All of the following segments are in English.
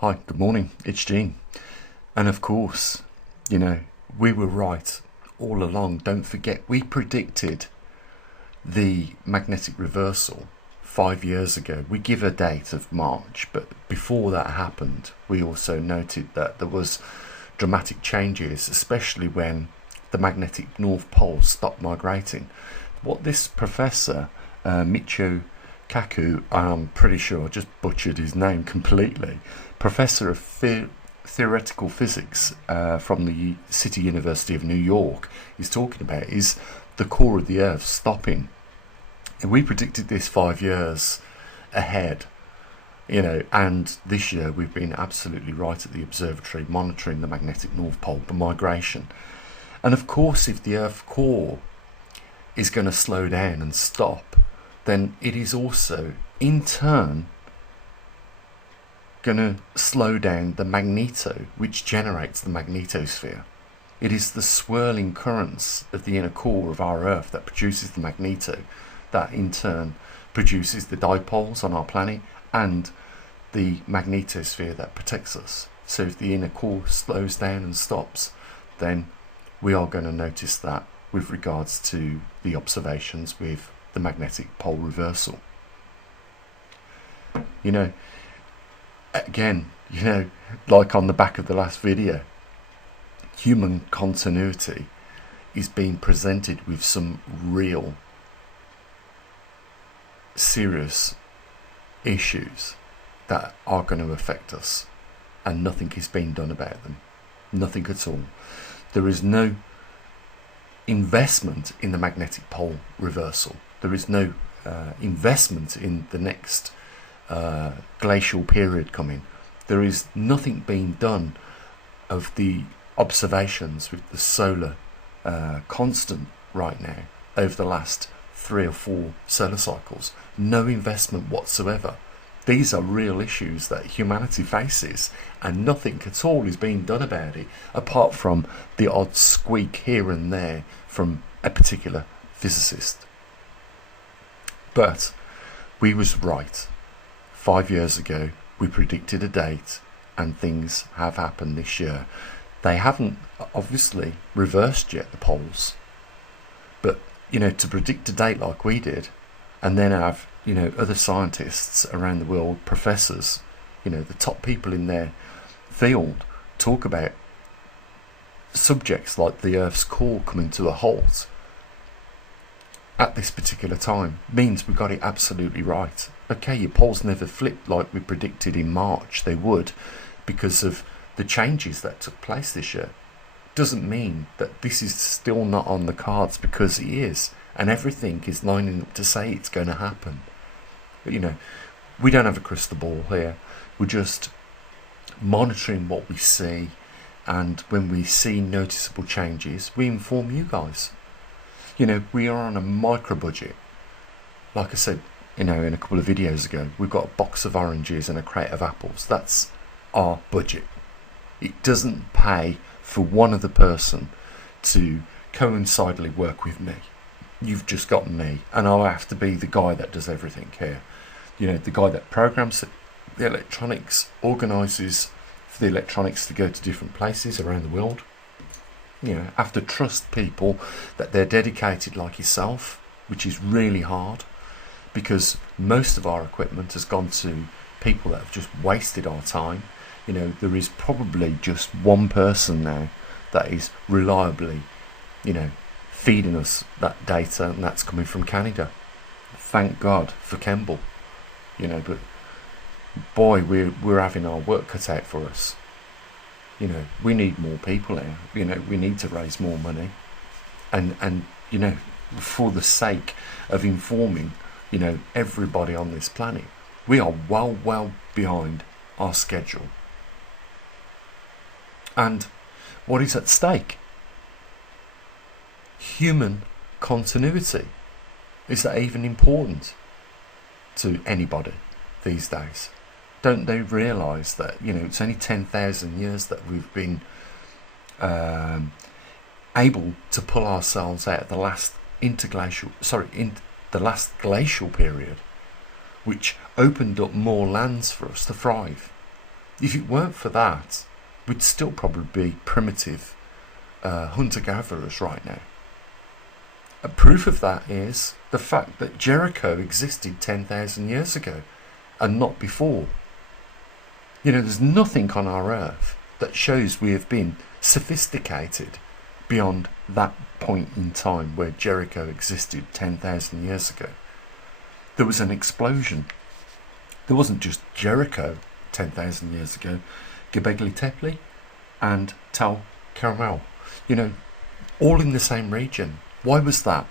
Hi, good morning, it's Gene. And of course, you know, we were right all along. Don't forget, we predicted the magnetic reversal 5 years ago. We give a date of March, but before that happened, we also noted that there was dramatic changes, especially when the magnetic North Pole stopped migrating. What this professor, Michio Kaku, I'm pretty sure I just butchered his name completely, professor of theoretical physics from the City University of New York, is talking about is the core of the Earth stopping. And we predicted this 5 years ahead, and this year we've been absolutely right at the observatory monitoring the magnetic North Pole, the migration. And of course, if the Earth core is going to slow down and stop, then it is also, in turn, going to slow down the magneto, which generates the magnetosphere. It is the swirling currents of the inner core of our Earth that produces the magneto, that in turn produces the dipoles on our planet and the magnetosphere that protects us. So if the inner core slows down and stops, then we are going to notice that with regards to the observations with the magnetic pole reversal. Again, like on the back of the last video, human continuity is being presented with some real serious issues that are going to affect us, and nothing is being done about them. Nothing at all. There is no investment in the magnetic pole reversal. There is no investment in the next glacial period coming. There is nothing being done of the observations with the solar constant right now over the last 3 or 4 solar cycles. No investment whatsoever. These are real issues that humanity faces, and nothing at all is being done about it, apart from the odd squeak here and there from a particular physicist. But we was right. 5 years ago, we predicted a date, and things have happened this year. They haven't obviously reversed yet, the poles, but to predict a date like we did, and then have other scientists around the world, professors, the top people in their field, talk about subjects like the Earth's core coming to a halt at this particular time, means we got it absolutely right. Okay, your poles never flipped like we predicted in March they would, because of the changes that took place this year. Doesn't mean that this is still not on the cards, because it is, and everything is lining up to say it's going to happen. But we don't have a crystal ball here. We're just monitoring what we see, and when we see noticeable changes, we inform you guys. We are on a micro budget. Like I said, in a couple of videos ago, we've got a box of oranges and a crate of apples. That's our budget. It doesn't pay for one other person to coincidentally work with me. You've just got me, and I'll have to be the guy that does everything here. The guy that programs the electronics, organises for the electronics to go to different places around the world. Have to trust people that they're dedicated like yourself, which is really hard, because most of our equipment has gone to people that have just wasted our time. There is probably just one person now that is reliably, feeding us that data, and that's coming from Canada. Thank God for Kemble. But boy, we're having our work cut out for us. We need more people here. We need to raise more money, and for the sake of informing everybody on this planet, we are well behind our schedule. And what is at stake? Human continuity. Is that even important to anybody these days? Don't they realise that it's only 10,000 years that we've been able to pull ourselves out of the last glacial period, which opened up more lands for us to thrive. If it weren't for that, we'd still probably be primitive hunter-gatherers right now. A proof of that is the fact that Jericho existed 10,000 years ago and not before. There's nothing on our earth that shows we have been sophisticated beyond that point in time where Jericho existed 10,000 years ago. There was an explosion. There wasn't just Jericho 10,000 years ago. Göbekli Tepe and Tal Caramel, all in the same region. Why was that?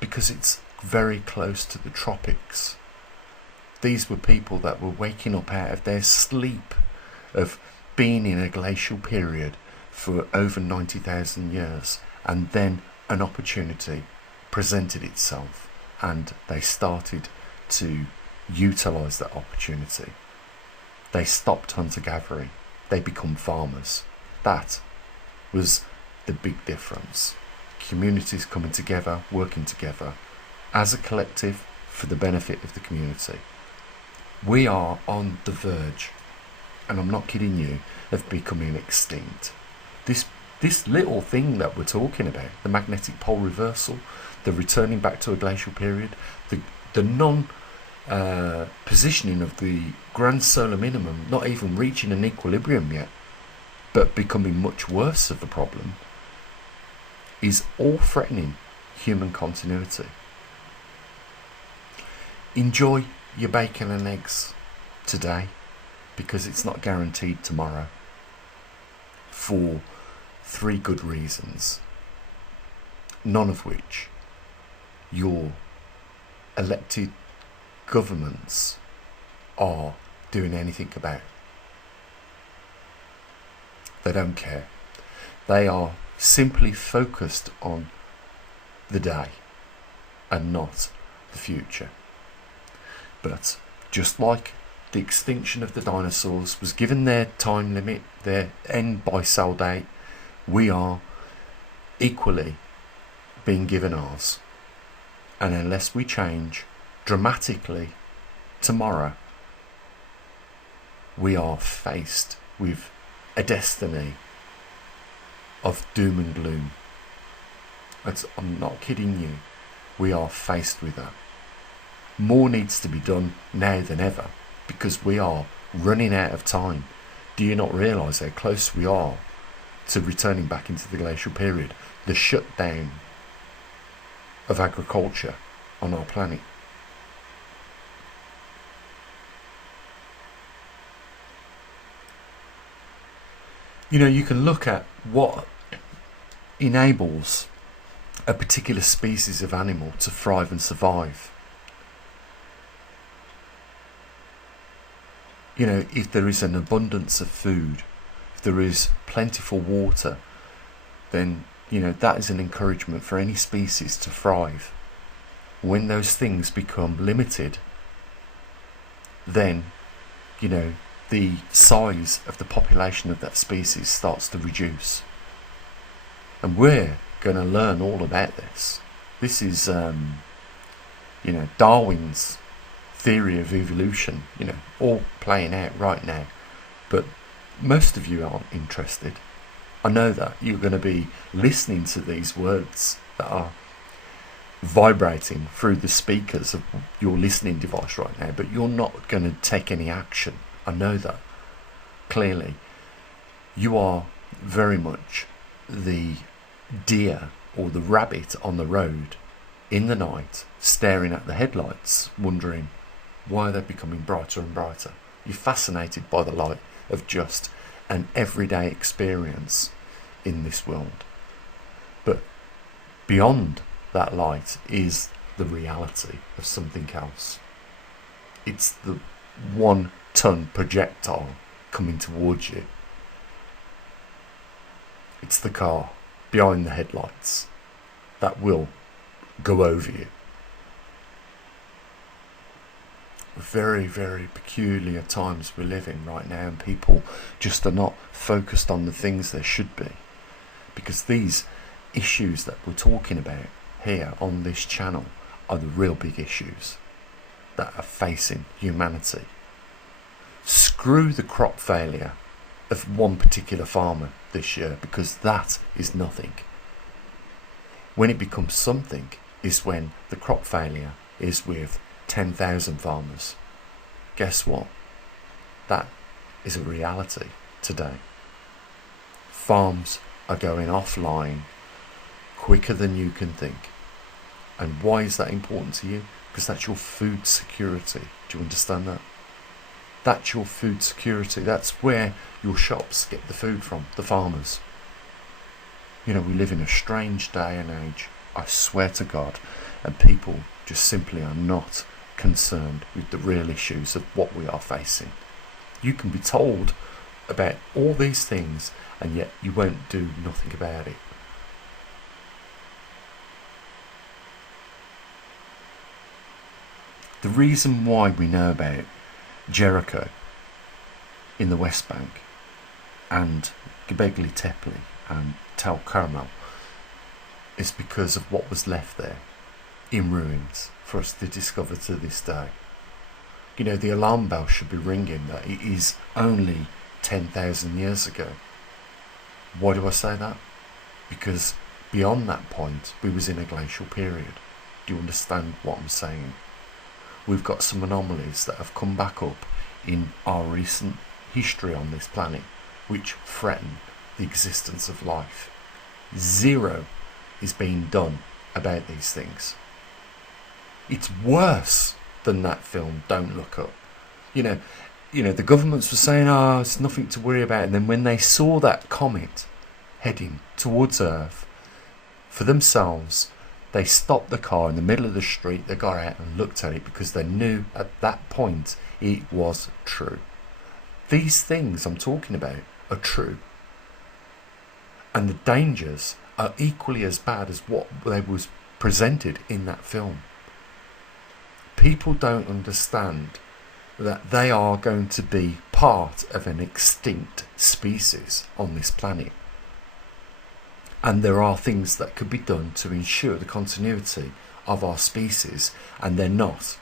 Because it's very close to the tropics. These were people that were waking up out of their sleep of being in a glacial period for over 90,000 years, and then an opportunity presented itself and they started to utilise that opportunity. They stopped hunter-gathering. They become farmers. That was the big difference. Communities coming together, working together as a collective for the benefit of the community. We are on the verge, and I'm not kidding you, of becoming extinct. This little thing that we're talking about, the magnetic pole reversal, the returning back to a glacial period, the non-positioning of the grand solar minimum, not even reaching an equilibrium yet, but becoming much worse of a problem, is all threatening human continuity. Enjoy your bacon and eggs today, because it's not guaranteed tomorrow, for 3 good reasons, none of which your elected governments are doing anything about. They don't care. They are simply focused on the day and not the future. But just like the extinction of the dinosaurs was given their time limit, their end by sale date, we are equally being given ours. And unless we change dramatically tomorrow, we are faced with a destiny of doom and gloom. I'm not kidding you. We are faced with that. More needs to be done now than ever, because we are running out of time. Do you not realise how close we are to returning back into the glacial period? The shutdown of agriculture on our planet. You can look at what enables a particular species of animal to thrive and survive. If there is an abundance of food, if there is plentiful water, then that is an encouragement for any species to thrive. When those things become limited, then the size of the population of that species starts to reduce. And we're going to learn all about this. This is Darwin's theory of evolution, all playing out right now. But most of you aren't interested. I know that you're going to be listening to these words that are vibrating through the speakers of your listening device right now, but you're not going to take any action. I know that clearly. You are very much the deer or the rabbit on the road in the night, staring at the headlights, wondering why they're becoming brighter and brighter. You're fascinated by the light of just an everyday experience in this world. But beyond that light is the reality of something else. It's the 1-ton projectile coming towards you. It's the car behind the headlights that will go over you. Very, very peculiar times we're living right now, and people just are not focused on the things they should be, because these issues that we're talking about here on this channel are the real big issues that are facing humanity. screw the crop failure of one particular farmer this year, because that is nothing. When it becomes something is when the crop failure is with 10,000 farmers. Guess what? That is a reality today. Farms are going offline quicker than you can think. And why is that important to you? Because that's your food security. Do you understand that? That's your food security. That's where your shops get the food from, the farmers. You know, we live in a strange day and age, I swear to God, and people just simply are not concerned with the real issues of what we are facing. You can be told about all these things and yet you won't do nothing about it. The reason why we know about Jericho in the West Bank and Göbekli Tepe and Tel Carmel is because of what was left there in ruins for us to discover to this day. You know, the alarm bell should be ringing that it is only 10,000 years ago. Why do I say that? Because beyond that point we was in a glacial period. Do you understand what I'm saying? We've got some anomalies that have come back up in our recent history on this planet which threaten the existence of life. Zero is being done about these things. It's worse than that film Don't Look Up. You know, the governments were saying, oh, it's nothing to worry about, and then when they saw that comet heading towards Earth for themselves, they stopped the car in the middle of the street, they got out and looked at it because they knew at that point it was true. These things I'm talking about are true. And the dangers are equally as bad as what they was presented in that film. People don't understand that they are going to be part of an extinct species on this planet. And there are things that could be done to ensure the continuity of our species, and they're not.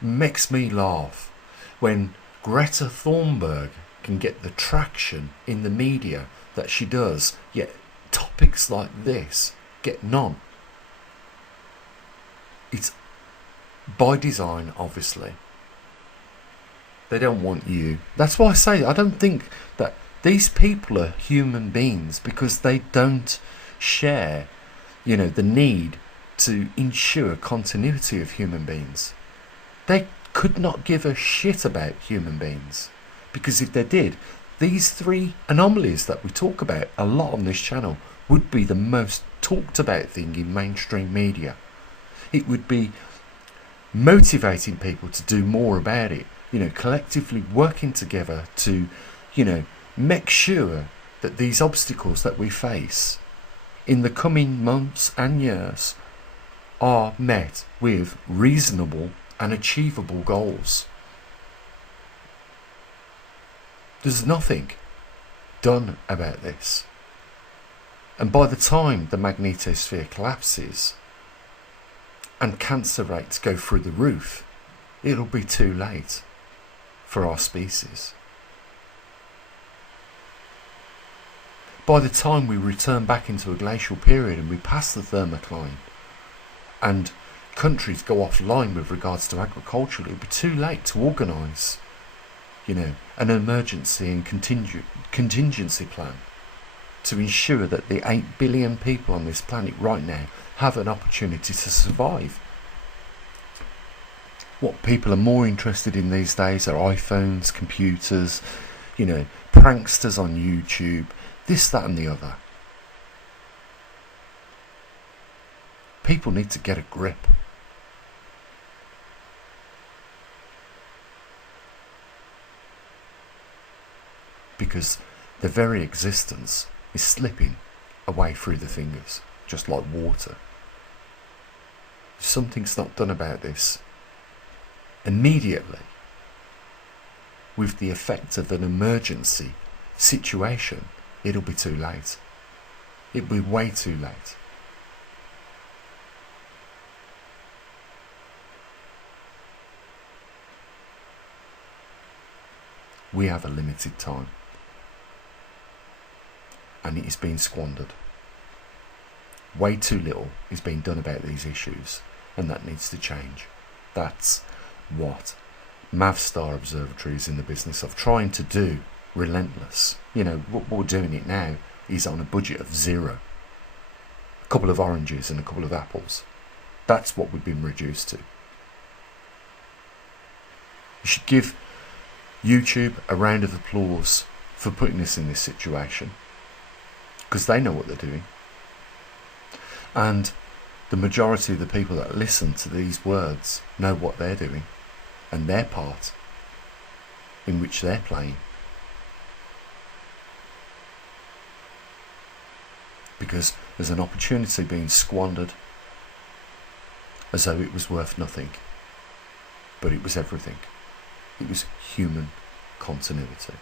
Makes me laugh when Greta Thunberg can get the traction in the media that she does, yet topics like this get none. It's by design, obviously. They don't want you. That's why I say I don't think that these people are human beings, because they don't share, the need to ensure continuity of human beings. They could not give a shit about human beings, because if they did, these three anomalies that we talk about a lot on this channel would be the most talked about thing in mainstream media. It would be motivating people to do more about it, collectively working together to, make sure that these obstacles that we face in the coming months and years are met with reasonable and achievable goals. There's nothing done about this. And by the time the magnetosphere collapses and cancer rates go through the roof, it'll be too late for our species. By the time we return back into a glacial period and we pass the thermocline and countries go offline with regards to agriculture, it'll be too late to organise, an emergency and contingency plan to ensure that the 8 billion people on this planet right now have an opportunity to survive. What people are more interested in these days are iPhones, computers, pranksters on YouTube, this, that and the other. People need to get a grip. Because their very existence is slipping away through the fingers, just like water. If something's not done about this immediately, with the effect of an emergency situation, it'll be too late. It'll be way too late. We have a limited time, and it is being squandered. Way too little is being done about these issues, and that needs to change. That's what Maverickstar Observatory is in the business of trying to do. Relentless. You know, what we're doing it now is on a budget of 0. A couple of oranges and a couple of apples. That's what we've been reduced to. You should give YouTube a round of applause for putting us in this situation, because they know what they're doing. And the majority of the people that listen to these words know what they're doing and their part in which they're playing. Because there's an opportunity being squandered as though it was worth nothing. But it was everything. It was human continuity.